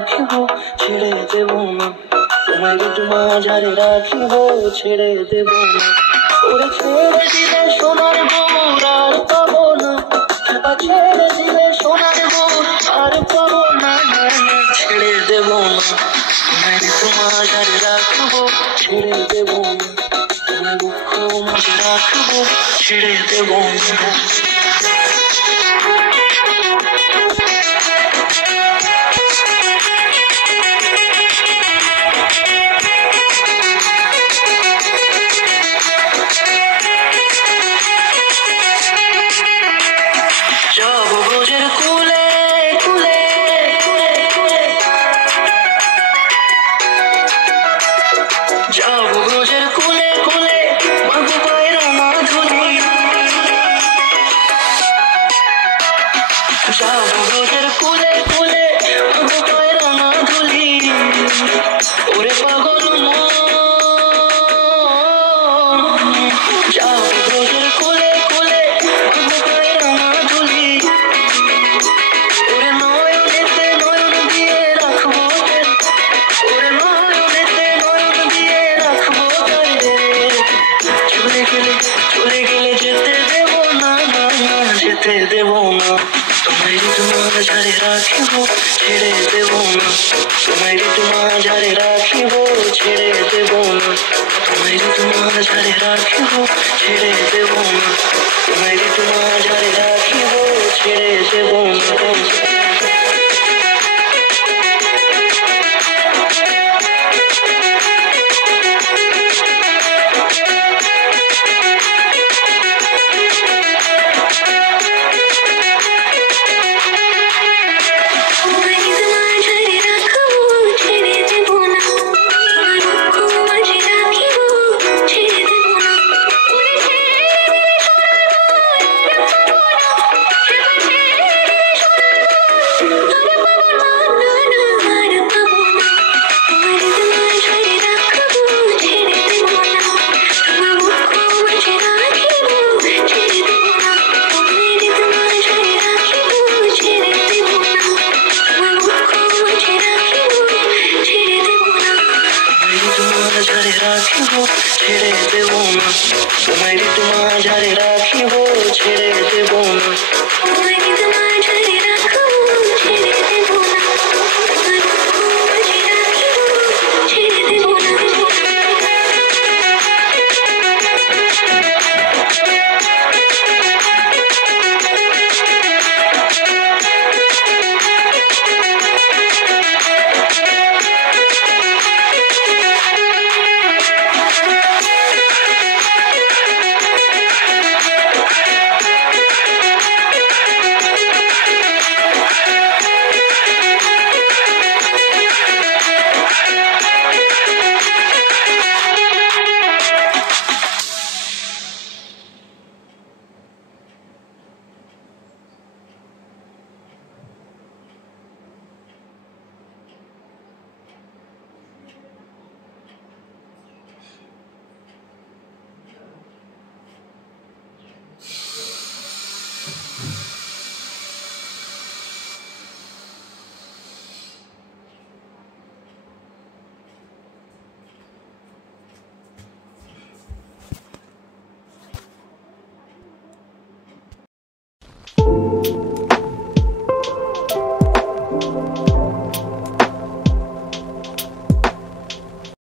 রাখিব ছেড়ে দেব না, তোমায় একটু মাঝারে রাখিব ছেড়ে দেব না। ওরে ছেড়ে দিলে সোনার গৌর আর পাবো না, ছেড়ে দিলে সোনার গৌর আর পাবো না, ছেড়ে দেব না, তোমায় একটু মাঝারে রাখিব ছেড়ে দেব না, তোমায় দুঃখ মাঝে রাখবো ছেড়ে দেব না। যাব ব্রজের কুলে কুলে, যাব ব্রজের কুলে কুলে, মাগো পায়ের মাধুরী, যাব ব্রজের কুলে কুলে, মাগো পায়ের মাধুরী, ওরে পাগল মন, যাব ব্রজের কুলে কুলে, মাগো পায়ের মাধুরী, ওরে নয়নেতে নয়ন দিয়ে রাখবো, ওরে নয়নেতে নয়ন দিয়ে রাখবো তারে, চলে গেলে যেতে দেব না, না না যেতে দেব না, তোমায় একটু মাঝারে রাখিব ছেড়ে দেব না, তোমায় একটু মাঝারে রাখিব ছেড়ে দেব না, তোমায় একটু মাঝারে রাখিব ছেড়ে দেব না, তোমায় একটু মাঝারে রাখিব ছেড়ে দেব না। মাঝারে রাখিব ছেড়ে দেব না, তোমায় একটু মাঝারে রাখিব ছেড়ে দেব না।